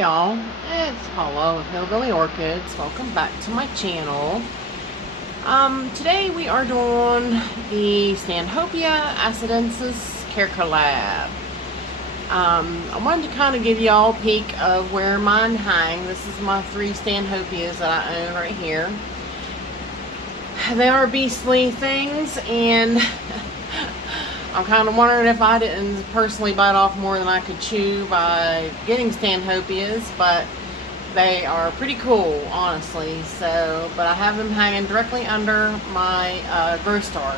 y'all, it's Paula with Hillbilly Orchids. Welcome back to my channel. Today we are doing the Stanhopea Assidensis Carecollab. I wanted to kind of give y'all a peek of where mine hang. This is my 3 Stanhopeas that I own right here. They are beastly things, and I'm kind of wondering if I didn't personally bite off more than I could chew by getting Stanhopeas, but they are pretty cool, honestly. So, but I have them hanging directly under my grow star.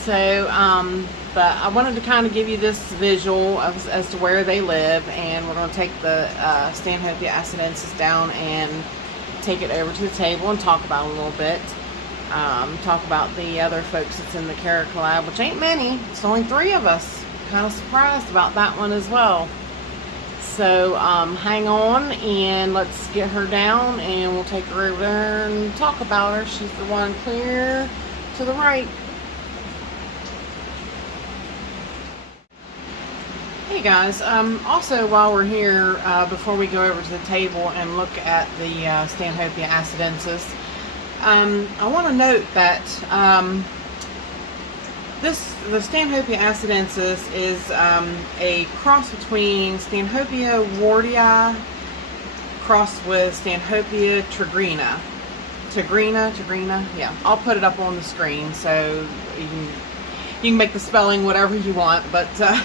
So, but I wanted to kind of give you this visual as to where they live, and we're going to take the Stanhopea Assidensis down and take it over to the table and talk about it a little bit. Talk about the other folks that's in the Carecollab, which ain't many. It's only 3 of us. Kind of surprised about that one as well. So hang on and let's get her down and we'll take her over there and talk about her. She's the one clear to the right. Hey guys, also while we're here, before we go over to the table and look at the Stanhopea Assidensis, I want to note that the Stanhopea Assidensis is a cross between Stanhopea wardii crossed with Stanhopea tigrina. Tigrina, yeah. I'll put it up on the screen so you can make the spelling whatever you want, but that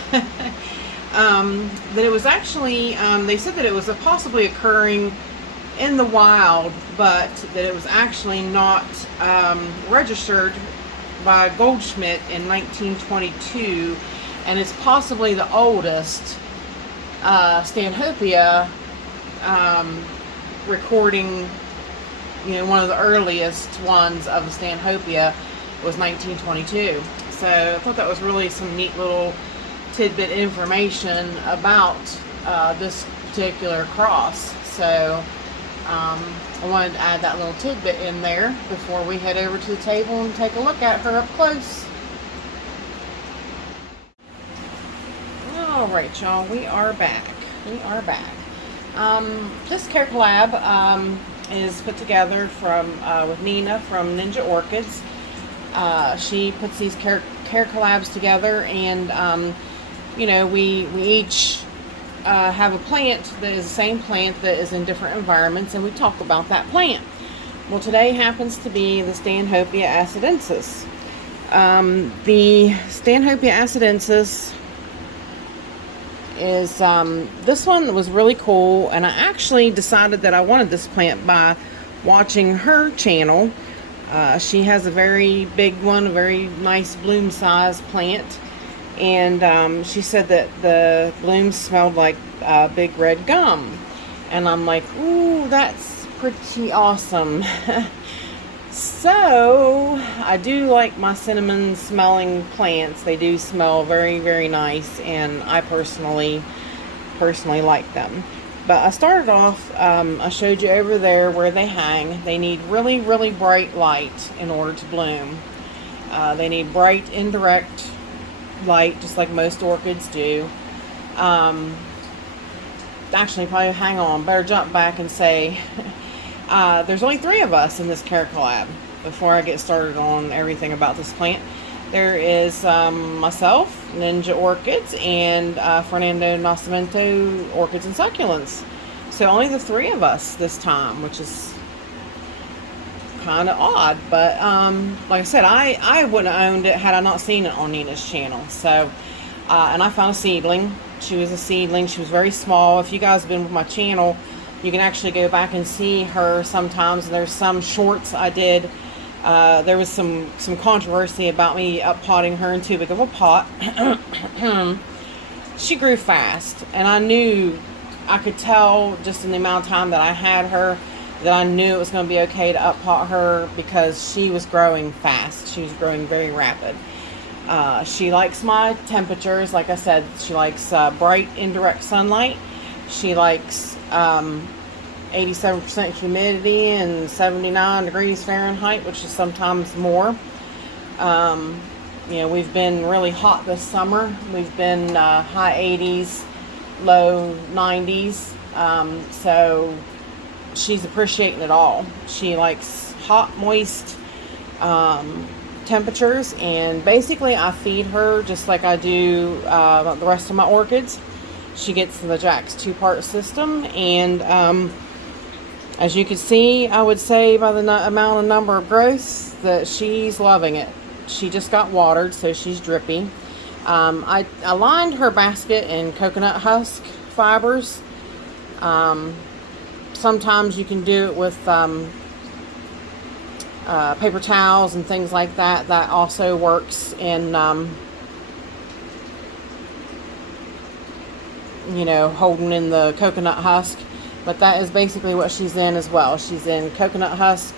it was actually, they said that it was possibly occurring in the wild, but that it was actually not registered by Goldschmidt in 1922, and it's possibly the oldest Stanhopea recording. You know, one of the earliest ones of the Stanhopea was 1922. So I thought that was really some neat little tidbit information about this particular cross. So I wanted to add that little tidbit in there before we head over to the table and take a look at her up close. Alright y'all, we are back. This Carecollab is put together from with Nina from Ninja Orchids. She puts these Carecollabs together, and you know, we each have a plant that is the same plant that is in different environments, and we talk about that plant. Well, today happens to be the Stanhopea Assidensis. The Stanhopea Assidensis is, this one was really cool, and I actually decided that I wanted this plant by watching her channel. She has a very big one, a very nice bloom size plant. And she said that the blooms smelled like big red gum. And I'm like, ooh, that's pretty awesome. So, I do like my cinnamon smelling plants. They do smell very, very nice, and I personally like them. But I started off, I showed you over there where they hang. They need really, really bright light in order to bloom. They need bright, indirect light, just like most orchids do. Actually, probably hang on, better jump back and say there's only 3 of us in this Carecollab before I get started on everything about this plant. There is myself, Ninja Orchids, and Fernando Nascimento Orchids and Succulents. So only the 3 of us this time, which is kind of odd, but like I said, I wouldn't have owned it had I not seen it on Nina's channel. So and I found a seedling. She was a seedling. She was very small. If you guys have been with my channel, you can actually go back and see her sometimes. There's some shorts I did. There was some controversy about me uppotting her in too big of a pot. She grew fast, and I could tell just in the amount of time that I had her that I knew it was going to be okay to uppot her, because she was growing fast. She was growing very rapid. She likes my temperatures. Like I said, she likes bright indirect sunlight. She likes 87% humidity and 79 degrees Fahrenheit, which is sometimes more. You know, we've been really hot this summer. We've been high 80s low 90s. So she's appreciating it all. She likes hot, moist temperatures, and basically I feed her just like I do the rest of my orchids. She gets the Jack's 2-part system, and as you can see, I would say by the amount of number of growths that she's loving it. She just got watered, so she's drippy. I lined her basket in coconut husk fibers. Sometimes you can do it with paper towels and things like that. That also works in, you know, holding in the coconut husk. But that is basically what she's in as well. She's in coconut husk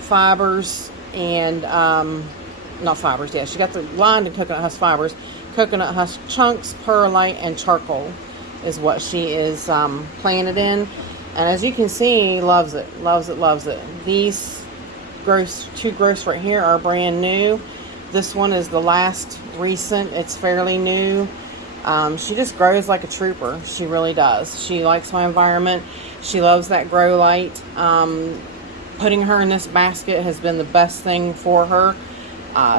fibers and, not fibers, yeah. She got the lined in coconut husk fibers. Coconut husk chunks, perlite, and charcoal is what she is planted in. And as you can see, loves it, loves it, loves it. These two growths right here are brand new. This one is the last recent. It's fairly new. She just grows like a trooper. She really does. She likes my environment. She loves that grow light. Putting her in this basket has been the best thing for her.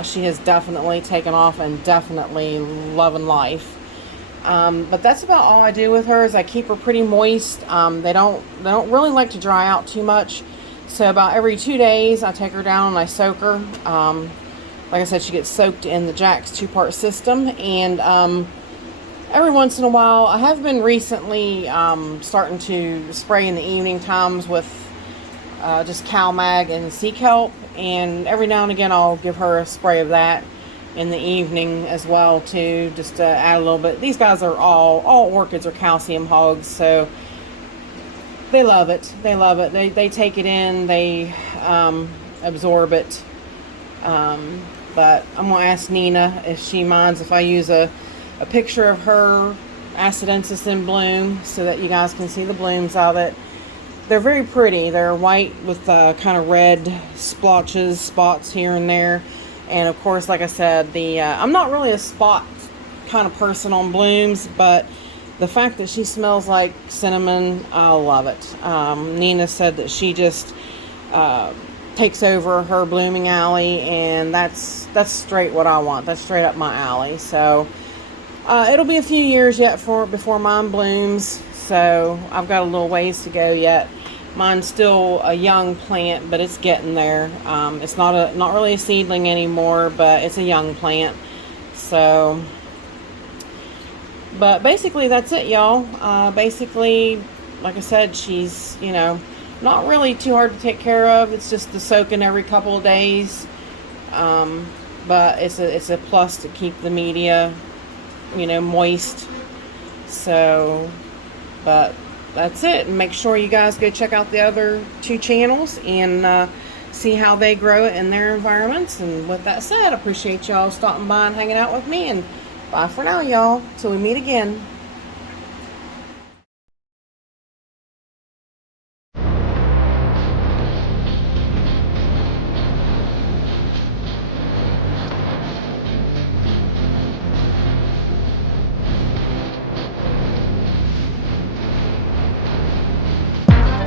She has definitely taken off and definitely loving life. But that's about all I do with her. Is I keep her pretty moist. They don't really like to dry out too much. So about every 2 days I take her down and I soak her. Like I said, she gets soaked in the Jack's 2-part system, and every once in a while, I have been recently starting to spray in the evening times with just CalMag and sea kelp, and every now and again I'll give her a spray of that in the evening as well too, just to add a little bit. These guys are all orchids are calcium hogs, so they love it. They love it. They take it in, they absorb it. But I'm gonna ask Nina if she minds if I use a picture of her Assidensis in bloom so that you guys can see the blooms of it. They're very pretty. They're white with kind of red splotches, spots here and there. And of course, like I said, I'm not really a spot kind of person on blooms, but the fact that she smells like cinnamon, I love it. Nina said that she just takes over her blooming alley, and that's straight what I want. That's straight up my alley. So it'll be a few years yet before mine blooms, so I've got a little ways to go yet. Mine's still a young plant, but it's getting there. It's not really a seedling anymore, but it's a young plant. So, but basically that's it, y'all. Basically, like I said, she's, you know, not really too hard to take care of. It's just the soaking every couple of days. But it's a plus to keep the media, you know, moist. So, but that's it. And make sure you guys go check out the other 2 channels and see how they grow it in their environments. And with that said, I appreciate y'all stopping by and hanging out with me. And bye for now, y'all. Till we meet again.